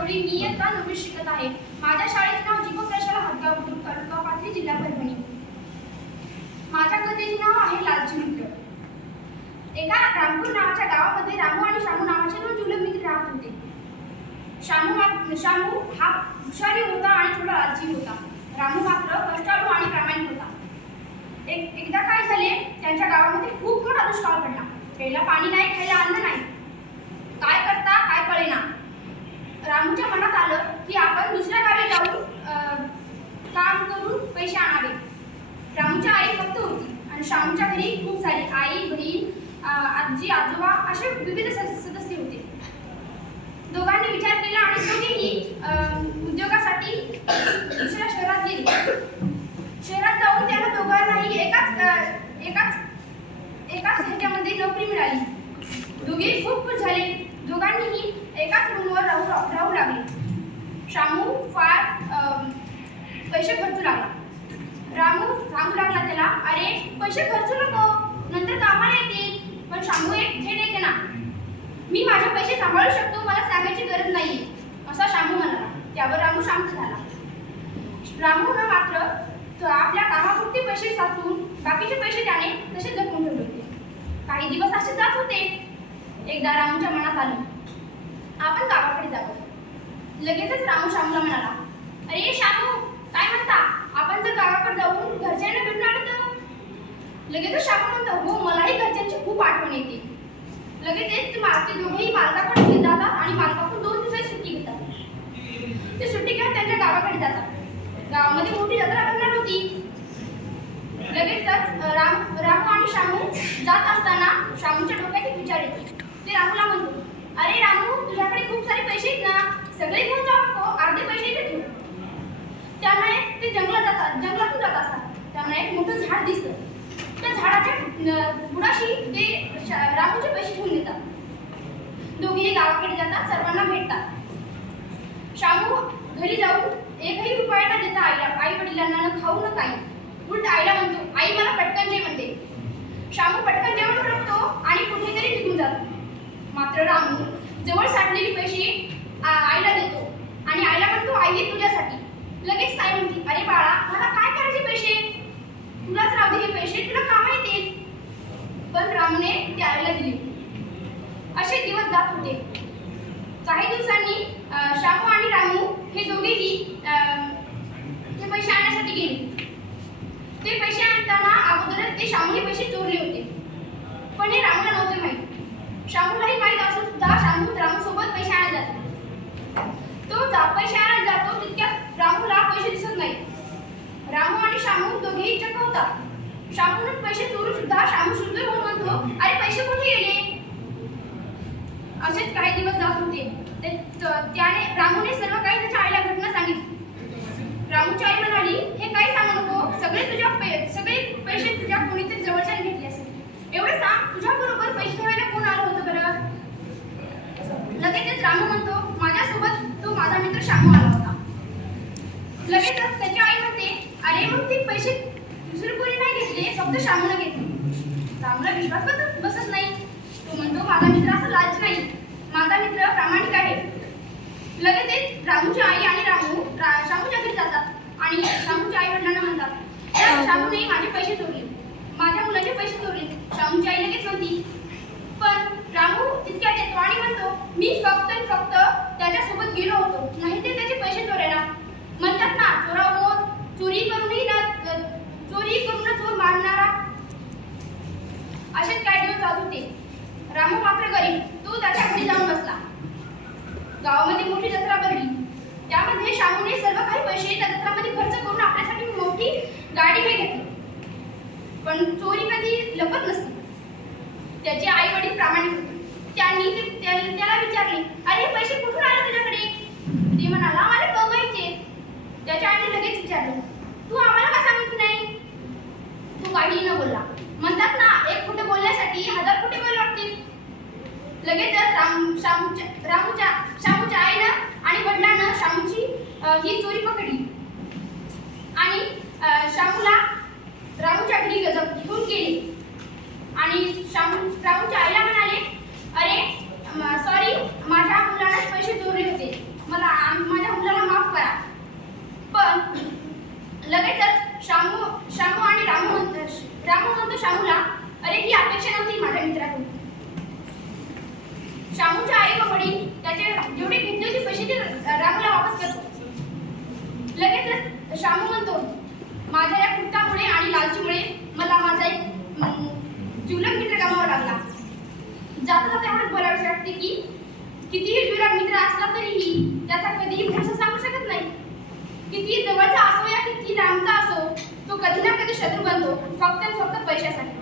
गवळी मी इयत्ता नववी शिकत आहे. माझ्या शाळेचे नाव जीवन प्रशाला हदगाव बुद्रुक तालुका पाथरी जिल्हा परभणी. माझ्या कथेचे नाव आहे लालची मित्र. एका रामपूर नावाच्या गावामध्ये रामू आणि शामू नावाचे दोन जुलक मित्र राहत होते. शामू शामू हा हुशारी होता आणि थोडा लालची होता. रामू मात्र कष्टाळू आणि प्रामाणिक होता. एक एकदा काय झाले त्यांच्या गावामध्ये खूप मोठा दुष्काळ पडला. प्यायला पाणी नाही खायला अन्न नाही काय करता काय कळेना रामूच्या मनात आलं की आपण दुसऱ्या गावी जाऊन अं, काम करून पैसे आणावे रामूच्या आई फक्त म्हणजे श्यामच्या घरी खूप सारी आई बहीण आजी आजोबा असे विविध सद- सदस्य होते. दोघांनी विचार केला आणि दोघेही उद्योगासाठी दुसऱ्या शहरात गेले. शहरात जाऊन त्यांना दोघांनाही एकाच एकाच एकाच ह्याच्यामध्ये नोकरी मिळाली. दोघे खूप खुश झाले. दोघांनीही एकाच रूमवर राहू राहू लागले. शामू फार पैसे खर्चू लागला रामू सांगू लागला त्याला अरे पैसे खर्चू नको. नंतर कामाला येतील. पण शांभू एक थेट येते ना मी माझे पैसे सांभाळू शकतो मला सांगायची गरज नाही असा शांभू म्हणाला. त्यावर रामू शांत झाला. रामूनं मात्र तो आपल्या कामापुरते पैसे साचून बाकीचे पैसे त्याने तसे जपून ठेवले होते. काही दिवस असे जात होते. एकदा रामूच्या मनात आलं. आपण गावाकडे जाऊ. लगेचच रामू शामूला म्हणाला अरे शामू काय म्हणता? आपण जर गावाकडे जाऊन घरच्यांना भेटून आलो लगेच लगेचच शामू म्हणतो हो मलाही घरच्यांची खूप आठवण येते. लगेच एक ते दोघेही मालकाकडे घेऊन जातात आणि मालकाकडून दोन दिवसाची सुट्टी घेतात. ते सुट्टी घेऊन त्यांच्या गावाकडे जातात. गावामध्ये मोठी जत्रा भरणार होती. लगेचच राम रामू आणि शामू जात असताना शामूच्या डोक्यात एक विचार येतो. ते रामूला म्हणतो अरे रामू तुझ्याकडे खूप सारे पैसे आहेत ना सगळे घेऊन जाऊ अर्धे पैसे इथे ठेव. ते जंगलात जातात जंगलातून जात असतात. त्यामुळे एक मोठं झाड दिसतं. त्या झाडाच्या बुडाशी ते शा- रामूचे पैसे ठेवून देतात. दोघेही गावाकडे जातात सर्वांना भेटतात. शामू घरी जाऊन एकही रुपया न देता आईला आई वडिलांना न खाऊ न काही. उलट आईला म्हणतो आई मला पटकन जे म्हणते शामू पटकन जेवण करतो आणि कुठेतरी निघून जातो. मात्र रामू जवळ साठलेले पैसे आ- आईला देतो आणि आईला म्हणतो आई हे तुझ्यासाठी. लगेच काय म्हणते अरे बाळा मला काय करायचे पैसे? तुलाच राहू दे हे पैसे तुला कामा येतील पण रामूने त्याला आईला दिले. असे दिवस जात होते. काही दिवसांनी अं, शामू आणि रामू हे दोघेही ते पैसे आणण्यासाठी गेले. ते पैसे आणताना अगोदरच ते शामूने पैसे चोरले होते. पण हे रामूला नव्हते माहीत. शामूलाही माहीत असून सुद्धा शामू रामूसोबत पैसे आणायला जातात तो जा पैसे आणायला जातो तितक्यात रामूला पैसे दिसत नाही रामू आणि शामू होता. शामूने पैसे चोरून सुद्धा शामू शुद्ध होऊन म्हणतो अरे पैसे कुठे गेले? असेच काही दिवस जात होते. त्याने रामूने सर्व काही त्याच्या आईला घटना सांगितली. रामूची आई म्हणाली हे काही सांगू नको. सगळे तुझ्या सगळे पैसे तुझ्या कोणीतरी जवळच्या घेतले असेल. एवढे सांग तुझ्या बरोबर पैसे ठेवायला कोण आलं होतं बरं? लगेचच रामू म्हणतो माझ्यासोबत तो माझा मित्र शामू आला होता. लगेचच त्याची आई म्हणते अरे मग ते पैसे दुसरे कोणी नाही घेतले फक्त शामूने घेतले रामूला विश्वास बसत बसत नाही. तो म्हणतो माझा मित्र असा लाज नाही. माझा मित्र प्रामाणिक आहे. लगेच रामूची आई आणि रामू शामूच्या घरी जातात आणि शामूच्या आई वडिलांना म्हणतात "त्या शामूने माझे पैसे चोरले. माझ्या मुलाचे पैसे चोरले. शामूची आई लगेच म्हणती पण रामू तितक्यात येतो आणि म्हणतो मी फक्त आणि फक्त त्याच्यासोबत गेलो होतो नाही ते त्याचे पैसे चोरायला म्हणतात ना चोरा मोर चोरी करूनही ना चोरी करून चोर मारणारा असेच काही दिवस जात होते रामू मात्र गरीब तो त्याच्या घरी जाऊन बसला गावामध्ये मोठी जत्रा भरली. त्यामध्ये शामूने सर्व काही पैसे त्या जत्रामध्ये खर्च करून आपल्यासाठी मोठी गाडी हे घेतली. पण चोरी कधी लपत नसते त्याचे आई वडील प्रामाणिक होते. त्यांनी त्या- त्याला विचारले अरे हे पैसे कुठून आले तुझ्याकडे? ते म्हणाला आम्हाला कमवायचे त्याच्या आईने लगेच विचारले तू आम्हाला का सांगितलं नाही? तू काहीही न बोलला. म्हणतात ना एक खोटं बोलण्यासाठी हजार खोटे बोल लागतील. लगेचच राम श्यामच्या ही चोरी पकडली आणि शामूला रामूच्या घरी घेऊन गेले. आणि शामू रामूच्या आईला म्हणाले अरे सॉरी माझ्या मुलालाच पैसे चोरले होते. मला माझ्या मुलाला माफ करा. पण लगेचच शामू शामू आणि रामू रामू म्हणतो शामूला अरे ही अपेक्षा नव्हती माझ्या मित्राकडून. शामूच्या आई व वडील त्याचे जेवढे श्यामू म्हणतो माझ्या या कृत्यामुळे आणि लालचीमुळे मला माझा एक अं, जिवलग मित्र गमावा लागला. जाता जाता एवढंच बोलावं वाटते की कितीही जिवलग मित्र असला तरीही त्याचा कधीही भरोसा सांगू शकत नाही. कितीही जवळचा असो या किती लांबचा असो तो कधी ना कधी शत्रू बनतो फक्त फक्त पैशासाठी.